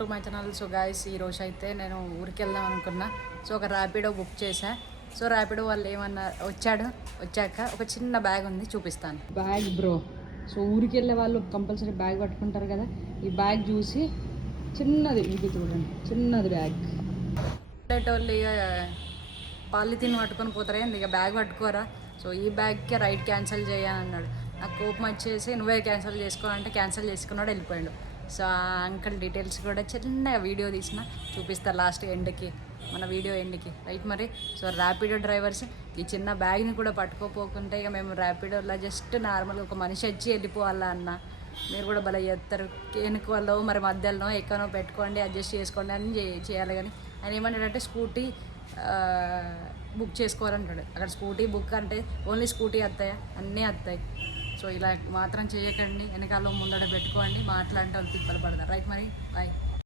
To my channel. So guys, ఈరోజు అయితే నేను ఊరికి వెళ్దాం అనుకున్నా. సో ఒక ర్యాపిడో బుక్ చేశా. సో ర్యాపిడో వాళ్ళు ఏమన్నా వచ్చాక ఒక చిన్న బ్యాగ్ ఉంది, చూపిస్తాను. Bag bro. సో ఊరికి వెళ్ళే వాళ్ళు కంపల్సరీ బ్యాగ్ పట్టుకుంటారు కదా. ఈ బ్యాగ్ చూసి చిన్నది, ఇది చూడండి, చిన్నది బ్యాగ్. వాళ్ళు ఇక పాలిథిన్ పట్టుకొని పోతారా, ఇక బ్యాగ్ పట్టుకోరా. సో ఈ బ్యాగ్కే రైడ్ క్యాన్సిల్ చేయని అన్నాడు. నాకు కోపం వచ్చేసి, నువ్వే క్యాన్సిల్ చేసుకోవాలంటే క్యాన్సిల్ చేసుకున్నాడు, వెళ్ళిపోయాడు. సో ఆ అంకుల్ డీటెయిల్స్ కూడా చిన్నగా వీడియో తీసిన చూపిస్తా లాస్ట్ ఎండ్కి, మన వీడియో ఎండ్కి, రైట్. మరి సో ర్యాపిడో డ్రైవర్స్ ఈ చిన్న బ్యాగ్ని కూడా పట్టుకోపోకుంటే ఇక మేము ర్యాపిడోలో జస్ట్ నార్మల్గా ఒక మనిషి వచ్చి వెళ్ళిపోవాలా అన్న. మీరు కూడా భలే చేస్తారు, ఎనుకోవాలో మరి మధ్యలో ఎక్కనో పెట్టుకోండి, అడ్జస్ట్ చేసుకోండి అని చేయాలి. కానీ ఆయన ఏమంటాడంటే స్కూటీ బుక్ చేసుకోవాలంటాడు. అక్కడ స్కూటీ బుక్ అంటే ఓన్లీ స్కూటీ వస్తాయా, అన్నీ వస్తాయి. సో ఇలా మాత్రం చేయకండి, వెనకాల ముందడ పెట్టుకోండి, మాట్లాడితే వాళ్ళు తిప్పలు పడతారు, రైట్. మరి బాయ్.